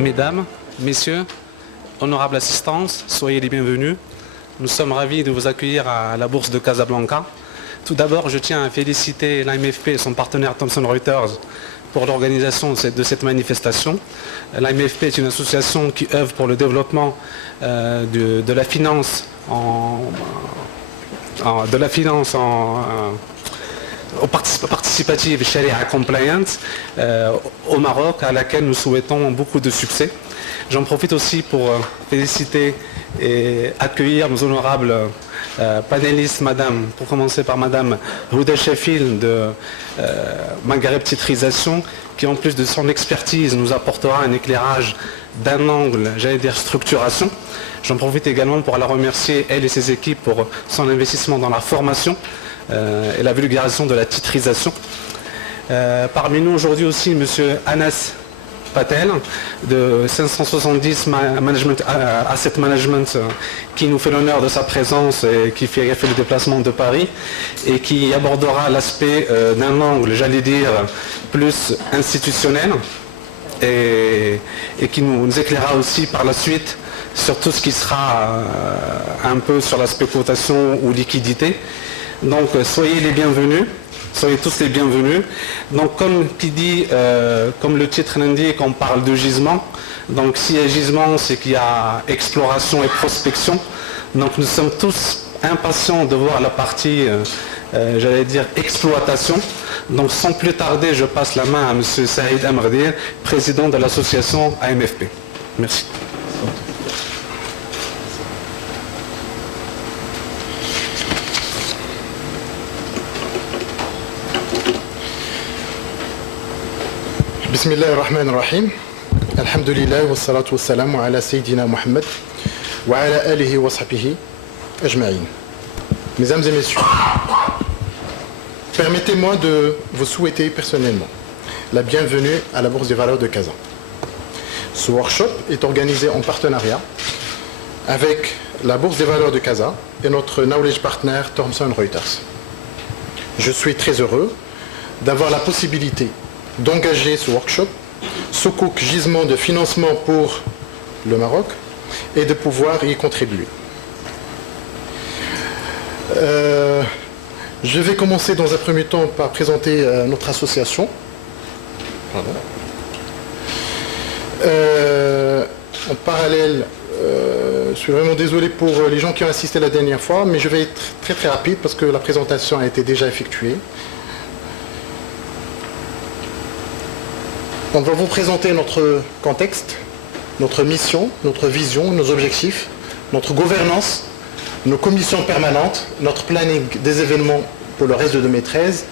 Mesdames, Messieurs, honorable assistance, soyez les bienvenus. Nous sommes ravis de vous accueillir à la Bourse de Casablanca. Tout d'abord, je tiens à féliciter l'AMFP et son partenaire Thomson Reuters pour l'organisation de cette manifestation. L'AMFP est une association qui œuvre pour le développement de la finance participative Sharia Compliant au Maroc, à laquelle nous souhaitons beaucoup de succès. J'en profite aussi pour féliciter et accueillir nos honorables panélistes, pour commencer par Madame Houda Chefil de Maghreb Titrisation, qui en plus de son expertise nous apportera un éclairage d'un angle, j'allais dire structuration. J'en profite également pour la remercier, elle et ses équipes, pour son investissement dans la formation et la vulgarisation de la titrisation. Parmi nous aujourd'hui aussi Monsieur Anas Patel de 570 Asset Management qui nous fait l'honneur de sa présence et qui a fait le déplacement de Paris et qui abordera l'aspect d'un angle, j'allais dire, plus institutionnel et qui nous éclairera aussi par la suite sur tout ce qui sera un peu sur l'aspect cotation ou liquidité. Donc soyez les bienvenus. Soyez tous les bienvenus. Donc comme le titre l'indique, on parle de gisement. Donc s'il y a gisement, c'est qu'il y a exploration et prospection. Donc nous sommes tous impatients de voir la partie, j'allais dire, exploitation. Donc sans plus tarder, je passe la main à M. Saïd Amrdir, président de l'association AMFP. Merci. بسم الله الرحمن الرحيم الحمد لله والصلاة والسلام على سيدنا محمد وعلى آله وصحبه أجمعين. Mesdames et messieurs, permettez-moi de vous souhaiter personnellement la bienvenue à la Bourse des valeurs de Casa. Ce workshop est organisé en partenariat avec la Bourse des valeurs de Casa et notre knowledge partner Thomson Reuters. Je suis très heureux d'avoir la possibilité d'engager ce workshop, Soukouk gisement de financement pour le Maroc, et de pouvoir y contribuer. Je vais commencer dans un premier temps par présenter notre association. En parallèle, je suis vraiment désolé pour les gens qui ont assisté la dernière fois, mais je vais être très très rapide parce que la présentation a été déjà effectuée. On va vous présenter notre contexte, notre mission, notre vision, nos objectifs, notre gouvernance, nos commissions permanentes, notre planning des événements pour le reste de 2013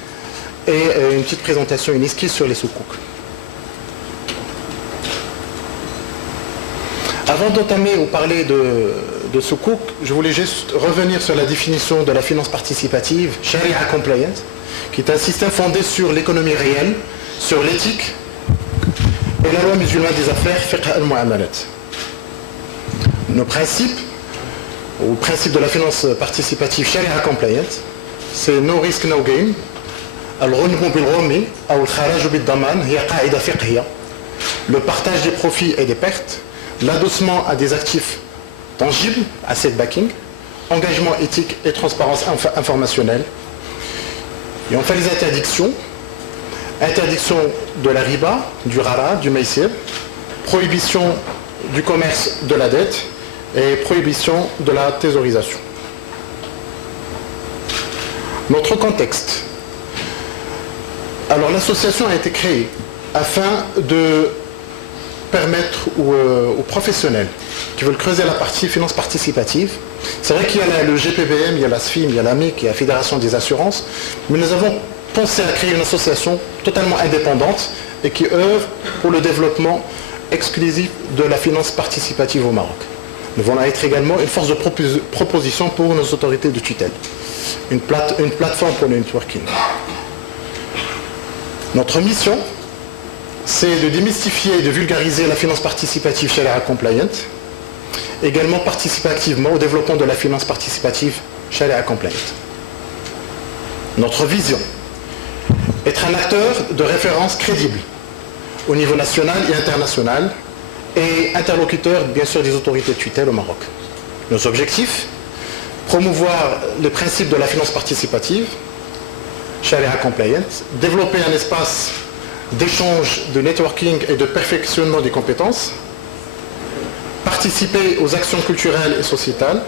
et une petite présentation, une esquisse sur les soukouks. Avant d'entamer ou parler de soukouk, je voulais juste revenir sur la définition de la finance participative, Sharia Compliant, qui est un système fondé sur l'économie réelle, sur l'éthique, et la loi musulmane des affaires, fiqh al-mu'amalat. Nos principes, ou principe de la finance participative Sharia Compliant, c'est no risk, no gain. Le partage des profits et des pertes, l'adossement à des actifs tangibles, asset backing, engagement éthique et transparence informationnelle. Et on fait les interdictions. Interdiction de la riba, du rara, du maïsir, prohibition du commerce de la dette et prohibition de la thésaurisation. Notre contexte. Alors l'association a été créée afin de permettre aux professionnels qui veulent creuser la partie finance participative. C'est vrai qu'il y a le GPBM, il y a la SFIM, il y a l'AMIC, il y a la Fédération des assurances, mais nous avons pensé à créer une association totalement indépendante et qui œuvre pour le développement exclusif de la finance participative au Maroc. Nous voulons être également une force de proposition pour nos autorités de tutelle, une plateforme pour le networking. Notre mission, c'est de démystifier et de vulgariser la finance participative Sharia Compliant, également participer activement au développement de la finance participative Sharia Compliant. Notre vision, être un acteur de référence crédible au niveau national et international et interlocuteur bien sûr des autorités de tutelle au Maroc. Nos objectifs, promouvoir les principes de la finance participative, Sharia compliant, développer un espace d'échange, de networking et de perfectionnement des compétences, participer aux actions culturelles et sociétales,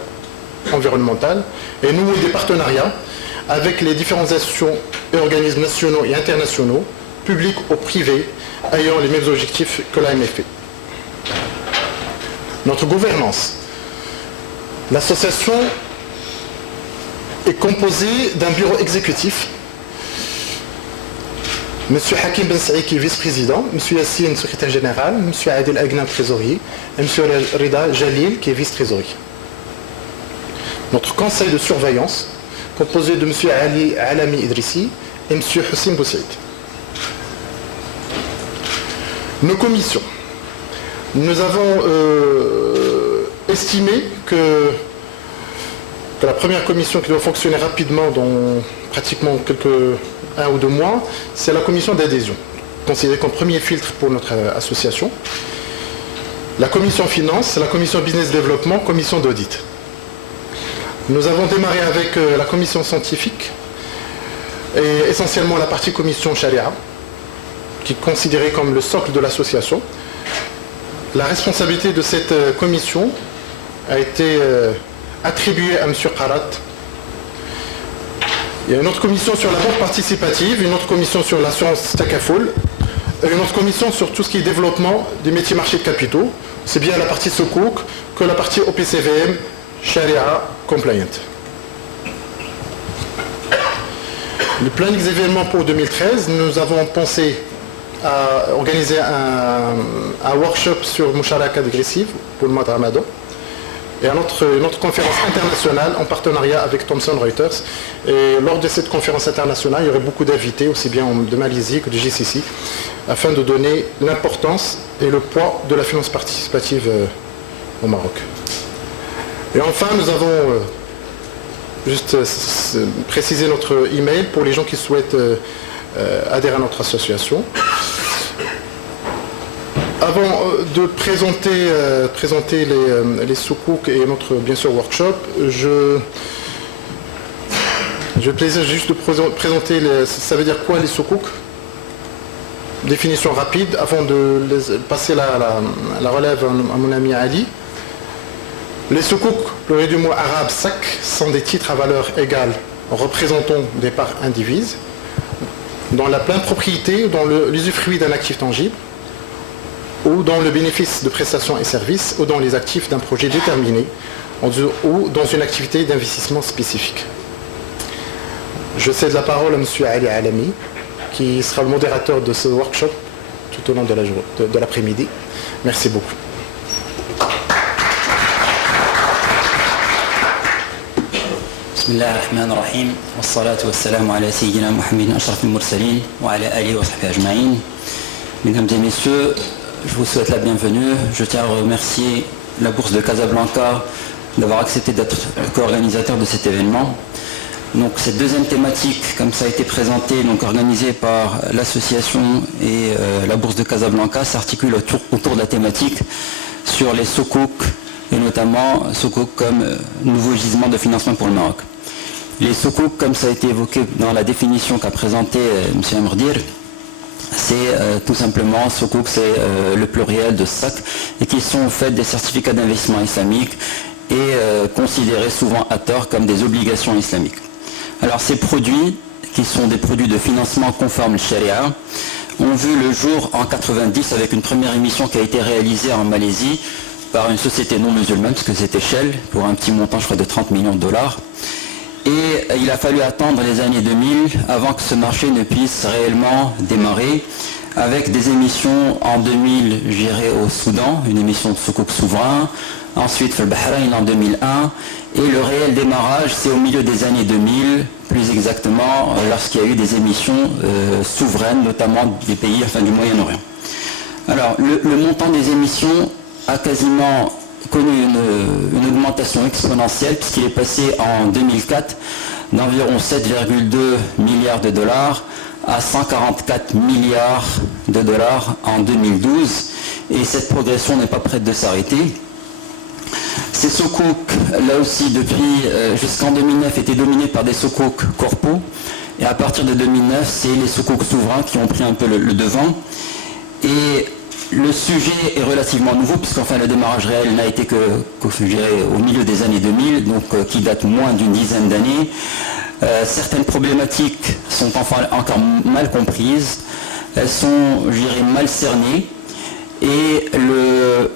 environnementales, et nouer des partenariats avec les différentes associations et organismes nationaux et internationaux, publics ou privés, ayant les mêmes objectifs que la MFP. Notre gouvernance. L'association est composée d'un bureau exécutif. M. Hakim Ben Saïd qui est vice-président, M. Yassine, secrétaire général, M. Adil Agnan, trésorier, et M. Rida Jalil qui est vice-trésorier. Notre conseil de surveillance, composé de M. Ali Alami Idrissi et M. Hussein Boussaïd. Nos commissions. Nous avons estimé que la première commission qui doit fonctionner rapidement dans pratiquement un ou deux mois, c'est la commission d'adhésion, considérée comme premier filtre pour notre association. La commission finance, la commission business développement, commission d'audit. Nous avons démarré avec la commission scientifique et essentiellement la partie commission Sharia, qui est considérée comme le socle de l'association. La responsabilité de cette commission a été attribuée à M. Qarat. Il y a une autre commission sur la banque participative, une autre commission sur l'assurance Takaful, et une autre commission sur tout ce qui est développement des métiers marchés de capitaux. C'est bien la partie Soukouk que la partie OPCVM, Sharia Compliant. Le plan des événements pour 2013, nous avons pensé à organiser un workshop sur Musharaka dégressive pour le mois de Ramadan et une autre conférence internationale en partenariat avec Thomson Reuters. Et lors de cette conférence internationale, il y aurait beaucoup d'invités, aussi bien de Malaisie que du GCC, afin de donner l'importance et le poids de la finance participative au Maroc. Et enfin, nous avons juste précisé notre email pour les gens qui souhaitent adhérer à notre association. Avant de présenter les soukouk et notre bien sûr workshop, je vais plaisir juste de présenter ça veut dire quoi les soukouk. Définition rapide avant de passer la relève à mon ami Ali. Les soukouk, le réduit du mot arabe sak, sont des titres à valeur égale représentant des parts indivises dans la pleine propriété ou dans l'usufruit d'un actif tangible, ou dans le bénéfice de prestations et services, ou dans les actifs d'un projet déterminé, ou dans une activité d'investissement spécifique. Je cède la parole à M. Ali Alami, qui sera le modérateur de ce workshop tout au long de l'après-midi. Merci beaucoup. بسم الله الرحمن الرحيم والصلاة والسلام على سيدنا محمد أشرف المرسلين وعلى آله وصحبه أجمعين. Mesdames et messieurs, je vous souhaite la bienvenue. Je tiens à remercier la Bourse de Casablanca d'avoir accepté d'être co-organisateur de cet événement. Donc cette deuxième thématique, comme ça a été présenté, donc organisée par l'association et la Bourse de Casablanca, s'articule autour de la thématique sur les soukouk et notamment soukouk comme nouveau gisement de financement pour le Maroc. Les soukouk, comme ça a été évoqué dans la définition qu'a présentée M. Amrdir, c'est tout simplement, soukouk c'est le pluriel de sac, et qui sont en fait des certificats d'investissement islamiques et considérés souvent à tort comme des obligations islamiques. Alors ces produits, qui sont des produits de financement conformes Sharia, ont vu le jour en 90 avec une première émission qui a été réalisée en Malaisie par une société non musulmane, parce que c'était Shell, pour un petit montant je crois de 30 millions de dollars. Et il a fallu attendre les années 2000 avant que ce marché ne puisse réellement démarrer, avec des émissions en 2000, j'irai au Soudan, une émission de soukouk souverain, ensuite le Bahreïn en 2001, et le réel démarrage c'est au milieu des années 2000, plus exactement lorsqu'il y a eu des émissions souveraines, notamment des pays, enfin du Moyen-Orient. Alors le montant des émissions a quasiment connu une augmentation exponentielle puisqu'il est passé en 2004 d'environ 7,2 milliards de dollars à 144 milliards de dollars en 2012 et cette progression n'est pas prête de s'arrêter. Ces sukuk, là aussi, depuis jusqu'en 2009, étaient dominés par des sukuk corpo. Et à partir de 2009, c'est les sukuk souverains qui ont pris un peu le devant. Et le sujet est relativement nouveau, puisqu'enfin le démarrage réel n'a été je dirais, au milieu des années 2000, donc qui date moins d'une dizaine d'années. Certaines problématiques sont enfin encore mal comprises. Elles sont, je dirais, mal cernées. Et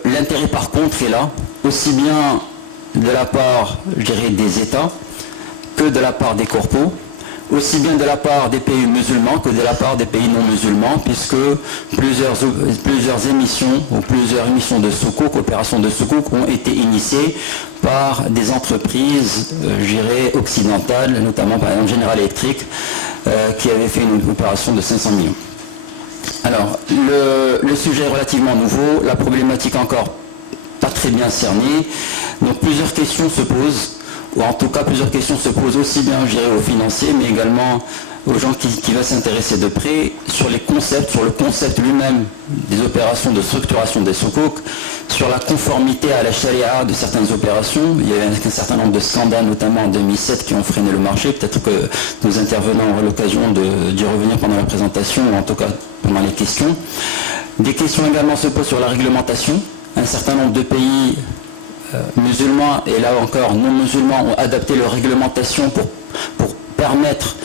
l'intérêt par contre est là, aussi bien de la part, je dirais, des États que de la part des corpos, aussi bien de la part des pays musulmans que de la part des pays non musulmans, puisque plusieurs émissions ou plusieurs émissions de sukuk, opérations de sukuk ont été initiées par des entreprises, je dirais, occidentales, notamment par exemple General Electric, qui avait fait une opération de 500 millions. Alors, le sujet est relativement nouveau, la problématique encore pas très bien cernée, donc plusieurs questions se posent, ou en tout cas plusieurs questions se posent aussi bien, je dirais, aux financiers, mais également aux gens qui vont s'intéresser de près sur les concepts, sur le concept lui-même des opérations de structuration des sukuk, sur la conformité à la charia de certaines opérations. Il y a un certain nombre de scandales, notamment en 2007, qui ont freiné le marché. Peut-être que nos intervenants auront l'occasion d'y revenir pendant la présentation, ou en tout cas pendant les questions. Des questions également se posent sur la réglementation. Un certain nombre de pays musulmans, et là encore non musulmans, ont adapté leur réglementation pour permettre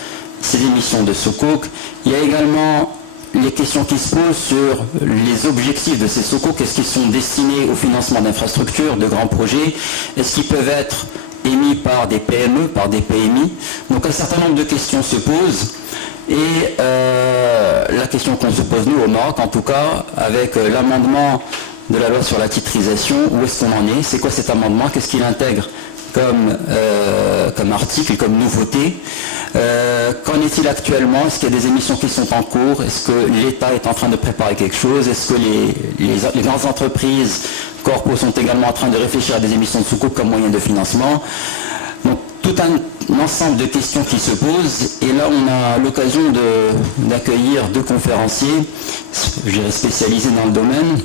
ces émissions de sukuk. Il y a également les questions qui se posent sur les objectifs de ces sukuk. Est-ce qu'ils sont destinés au financement d'infrastructures, de grands projets? Est-ce qu'ils peuvent être émis par des PME, par des PMI? Donc un certain nombre de questions se posent. Et la question qu'on se pose nous au Maroc, en tout cas, avec l'amendement de la loi sur la titrisation, où est-ce qu'on en est? C'est quoi cet amendement? Qu'est-ce qu'il intègre comme article, comme nouveauté? Qu'en est-il actuellement? Est-ce qu'il y a des émissions qui sont en cours? Est-ce que l'État est en train de préparer quelque chose? Est-ce que les grandes entreprises, corpos, sont également en train de réfléchir à des émissions de sukuk comme moyen de financement? Donc tout un ensemble de questions qui se posent, et là on a l'occasion d'accueillir deux conférenciers, je dirais spécialisés dans le domaine.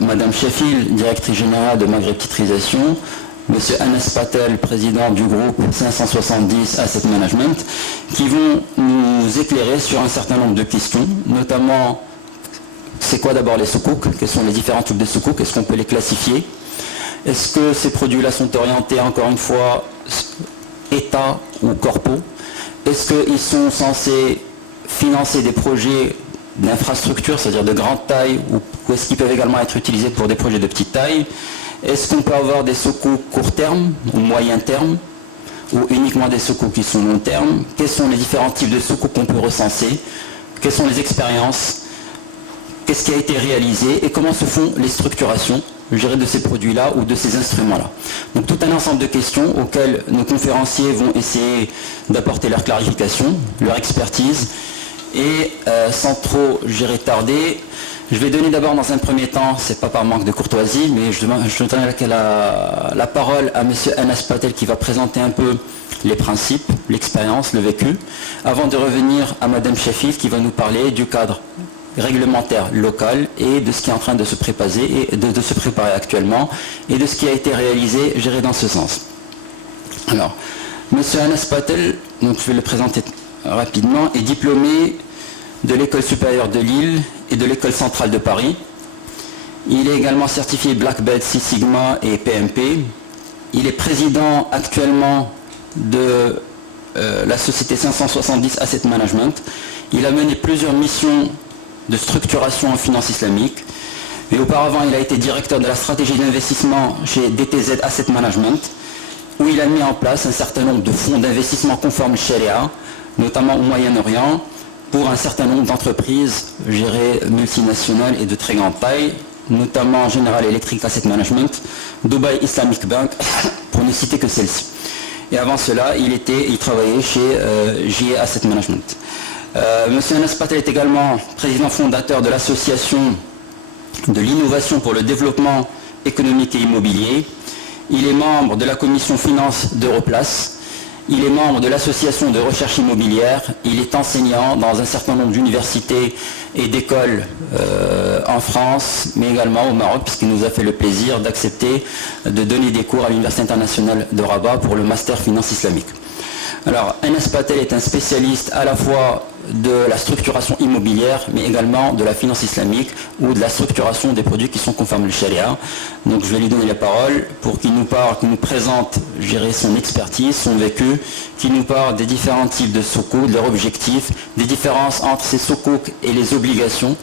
Madame Sheffield, directrice générale de Maghreb Titrisation, Monsieur Anas Patel, président du groupe 570 Asset Management, qui vont nous éclairer sur un certain nombre de questions, notamment c'est quoi d'abord les sukuk, quels sont les différents types de sukuk, est-ce qu'on peut les classifier, est-ce que ces produits-là sont orientés encore une fois État ou corpo, est-ce qu'ils sont censés financer des projets d'infrastructures, c'est-à-dire de grande taille, ou est-ce qu'ils peuvent également être utilisés pour des projets de petite taille? Est-ce qu'on peut avoir des sukuk court terme ou moyen terme, ou uniquement des sukuk qui sont long terme? Quels sont les différents types de sukuk qu'on peut recenser? Quelles sont les expériences? Qu'est-ce qui a été réalisé? Et comment se font les structurations, je dirais, de ces produits-là ou de ces instruments-là? Donc tout un ensemble de questions auxquelles nos conférenciers vont essayer d'apporter leur clarification, leur expertise. Et sans trop, je dirais, tarder, je vais donner d'abord dans un premier temps, c'est pas par manque de courtoisie, mais je donne la parole à M. Anas Patel qui va présenter un peu les principes, l'expérience, le vécu, avant de revenir à Mme Sheffield qui va nous parler du cadre réglementaire local et de ce qui est en train de se préparer, de se préparer actuellement, et de ce qui a été réalisé, je dirais, dans ce sens. Alors, M. Anas Patel, donc je vais le présenter rapidement, est diplômé de l'École supérieure de Lille et de l'École centrale de Paris. Il est également certifié Black Belt, Six Sigma et PMP. Il est président actuellement de la société 570 Asset Management. Il a mené plusieurs missions de structuration en finance islamique. Et auparavant, il a été directeur de la stratégie d'investissement chez DTZ Asset Management, où il a mis en place un certain nombre de fonds d'investissement conformes Sharia, notamment au Moyen-Orient, pour un certain nombre d'entreprises, je dirais, multinationales et de très grande taille, notamment General Electric Asset Management, Dubai Islamic Bank, pour ne citer que celle-ci. Et avant cela, il travaillait chez JA Asset Management. Monsieur Anas Patel est également président fondateur de l'association de l'innovation pour le développement économique et immobilier. Il est membre de la commission finance d'Europlace. Il est membre de l'association de recherche immobilière. Il est enseignant dans un certain nombre d'universités et d'écoles en France, mais également au Maroc, puisqu'il nous a fait le plaisir d'accepter de donner des cours à l'Université internationale de Rabat pour le Master Finance Islamique. Alors, Anas Patel est un spécialiste à la fois de la structuration immobilière, mais également de la finance islamique ou de la structuration des produits qui sont conformes au Sharia. Donc, je vais lui donner la parole pour qu'il nous parle, qu'il nous présente, je dirais, son expertise, son vécu, qu'il nous parle des différents types de sukuk, de leurs objectifs, des différences entre ces sukuk et les obligations,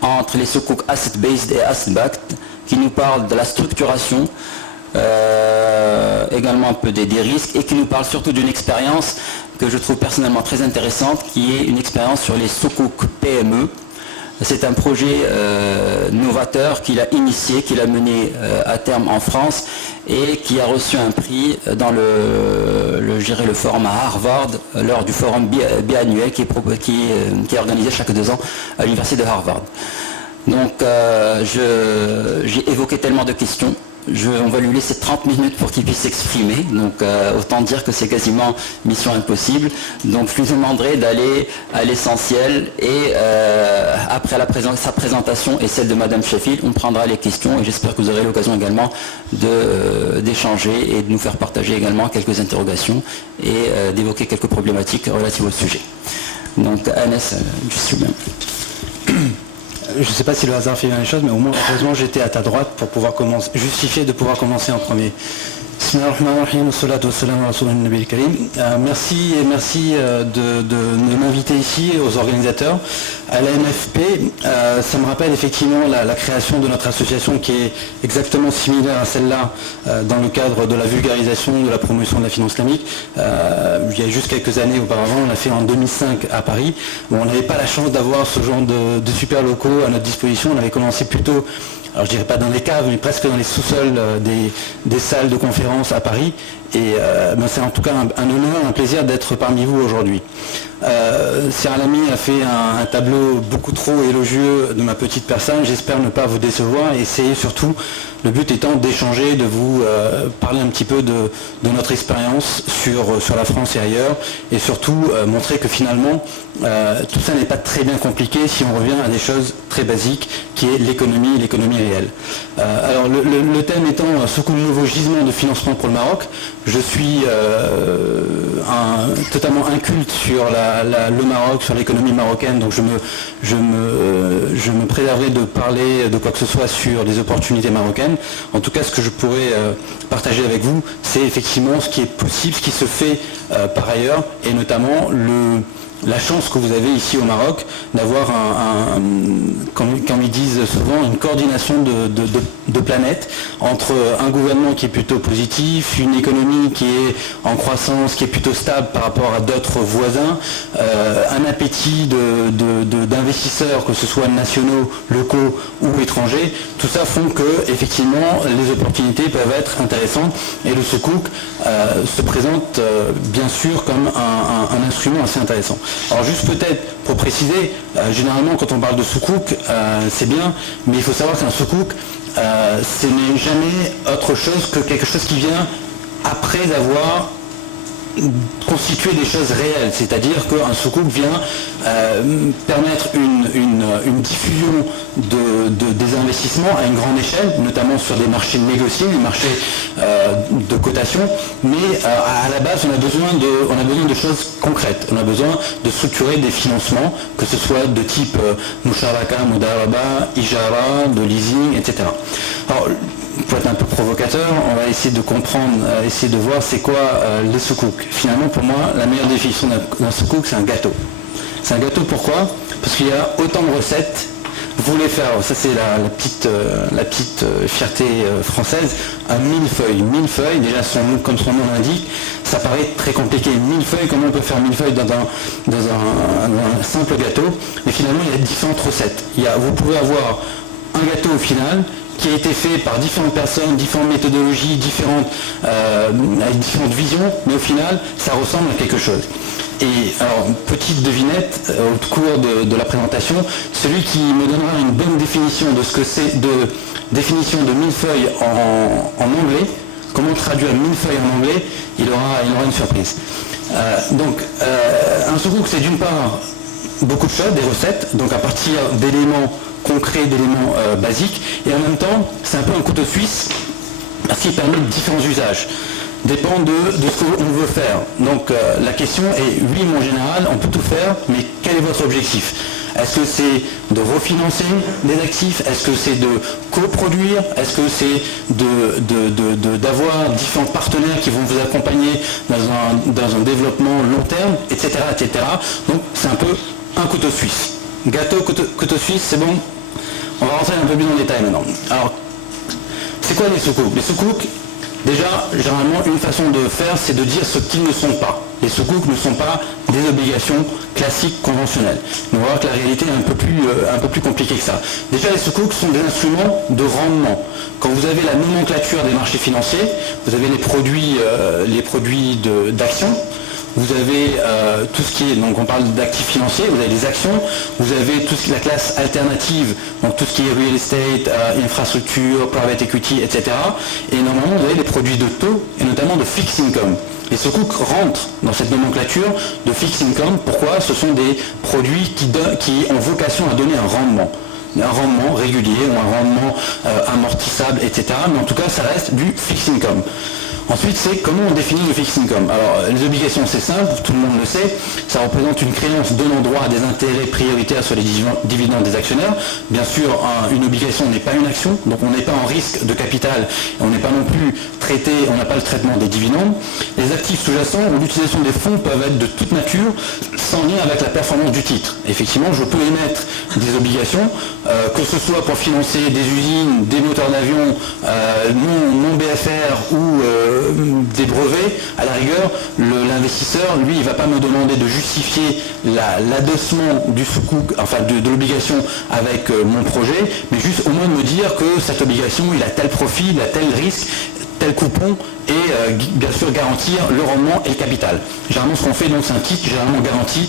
entre les sukuk asset-based et asset-backed, qu'il nous parle de la structuration, également un peu des risques, et qui nous parle surtout d'une expérience que je trouve personnellement très intéressante, qui est une expérience sur les sukuk PME. C'est un projet novateur qu'il a initié, qu'il a mené à terme en France et qui a reçu un prix dans le forum à Harvard lors du forum biannuel qui est organisé chaque 2 ans à l'université de Harvard. Donc j'ai évoqué tellement de questions. On va lui laisser 30 minutes pour qu'il puisse s'exprimer, donc autant dire que c'est quasiment mission impossible. Donc je lui demanderai d'aller à l'essentiel et après sa présentation et celle de Madame Sheffield, on prendra les questions et j'espère que vous aurez l'occasion également d'échanger et de nous faire partager également quelques interrogations et d'évoquer quelques problématiques relatives au sujet. Donc Anas, je suis bien. Je ne sais pas si le hasard fait bien les choses, mais au moins, heureusement, j'étais à ta droite pour pouvoir justifier de pouvoir commencer en premier. Merci et merci de m'inviter ici, aux organisateurs. À la MFP, ça me rappelle effectivement la création de notre association qui est exactement similaire à celle-là dans le cadre de la vulgarisation, de la promotion de la finance islamique. Il y a juste quelques années auparavant, on l'a fait en 2005 à Paris. Bon, on n'avait pas la chance d'avoir ce genre de super locaux à notre disposition. On avait commencé plutôt, alors je dirais pas dans les caves, mais presque dans les sous-sols des salles de conférences à Paris. Et c'est en tout cas un honneur, un plaisir d'être parmi vous aujourd'hui. Sir Alami a fait un tableau beaucoup trop élogieux de ma petite personne. J'espère ne pas vous décevoir et essayer surtout, le but étant d'échanger, de vous parler un petit peu de notre expérience sur la France et ailleurs, et surtout montrer que finalement tout ça n'est pas très bien compliqué si on revient à des choses très basiques, qui est l'économie réelle. Alors le thème étant sukuk, nouveau gisement de financement pour le Maroc. Je suis totalement inculte sur le Maroc, sur l'économie marocaine, donc je me préserverai de parler de quoi que ce soit sur les opportunités marocaines. En tout cas, ce que je pourrais partager avec vous, c'est effectivement ce qui est possible, ce qui se fait par ailleurs, et notamment la chance que vous avez ici au Maroc d'avoir comme ils disent souvent, une coordination de planètes entre un gouvernement qui est plutôt positif, une économie qui est en croissance, qui est plutôt stable par rapport à d'autres voisins, un appétit d'investisseurs, que ce soit nationaux, locaux ou étrangers. Tout ça font que effectivement les opportunités peuvent être intéressantes et le sukuk se présente bien sûr comme un instrument assez intéressant. Alors juste peut-être pour préciser, généralement quand on parle de sukuk, c'est bien, mais il faut savoir qu'un sukuk, ce n'est jamais autre chose que quelque chose qui vient après avoir constituer des choses réelles, c'est-à-dire qu'un sukuk vient permettre une diffusion des investissements à une grande échelle, notamment sur des marchés négociés, des marchés de cotation, mais à la base on a besoin de choses concrètes, on a besoin de structurer des financements, que ce soit de type musharaka, mudaraba, ijara, de leasing, etc. Alors, pour être un peu provocateur, on va essayer de comprendre, essayer de voir c'est quoi les sukuk. Finalement, pour moi, la meilleure définition d'un sukuk, c'est un gâteau. C'est un gâteau pourquoi ? Parce qu'il y a autant de recettes. Vous voulez faire, ça c'est la petite fierté française, un millefeuille. Millefeuille, déjà comme son nom l'indique, ça paraît très compliqué. Millefeuille, comment on peut faire millefeuille dans un simple gâteau ? Mais finalement, il y a différentes recettes. Vous pouvez avoir un gâteau au final, qui a été fait par différentes personnes, différentes méthodologies, avec différentes visions, mais au final, ça ressemble à quelque chose. Et alors, petite devinette, au cours de la présentation, celui qui me donnera une bonne définition de ce que c'est, définition de millefeuille en anglais, comment traduire millefeuille en anglais, il aura une surprise. Un sukuk, c'est d'une part beaucoup de choses, des recettes, donc à partir d'éléments concrets, d'éléments basiques, et en même temps, c'est un peu un couteau suisse, parce qu'il permet différents usages. Dépend de ce qu'on veut faire. Donc la question est, oui, mais en général, on peut tout faire, mais quel est votre objectif? Est-ce que c'est de refinancer des actifs? Est-ce que c'est de coproduire? Est-ce que c'est d'avoir différents partenaires qui vont vous accompagner dans un développement long terme, etc., etc. Donc c'est un peu un couteau suisse. Gâteau, couteau suisse, c'est bon? On va rentrer un peu plus dans le détail maintenant. Alors, c'est quoi les soukouk? Les soukouk, déjà, généralement, une façon de faire, c'est de dire ce qu'ils ne sont pas. Les soukouk ne sont pas des obligations classiques, conventionnelles. On va voir que la réalité est un peu plus compliquée que ça. Déjà, les soukouk sont des instruments de rendement. Quand vous avez la nomenclature des marchés financiers, vous avez les produits d'action. Vous avez tout ce qui est, donc on parle d'actifs financiers, vous avez les actions, vous avez tout ce qui est la classe alternative, donc tout ce qui est real estate, infrastructure, private equity, etc. Et normalement, vous avez les produits de taux, et notamment de fixed income. Les soukouk rentrent dans cette nomenclature de fixed income. Pourquoi? Ce sont des produits qui ont vocation à donner un rendement régulier ou un rendement amortissable, etc. Mais en tout cas, ça reste du fixed income. Ensuite, c'est comment on définit le fixed income. Alors, les obligations, c'est simple, tout le monde le sait. Ça représente une créance donnant droit à des intérêts prioritaires sur les dividendes des actionnaires. Bien sûr, une obligation n'est pas une action, donc on n'est pas en risque de capital. On n'est pas non plus traité, on n'a pas le traitement des dividendes. Les actifs sous-jacents ou l'utilisation des fonds peuvent être de toute nature, sans lien avec la performance du titre. Effectivement, je peux émettre des obligations, que ce soit pour financer des usines, des moteurs d'avion, mon BFR ou des brevets. À la rigueur, l'investisseur, lui, il ne va pas me demander de justifier l'adossement du soukouk, enfin de l'obligation avec mon projet, mais juste au moins de me dire que cette obligation, il a tel profil, il a tel risque, tel coupon, et bien sûr garantir le rendement et le capital. Généralement, ce qu'on fait, donc, c'est un titre généralement garanti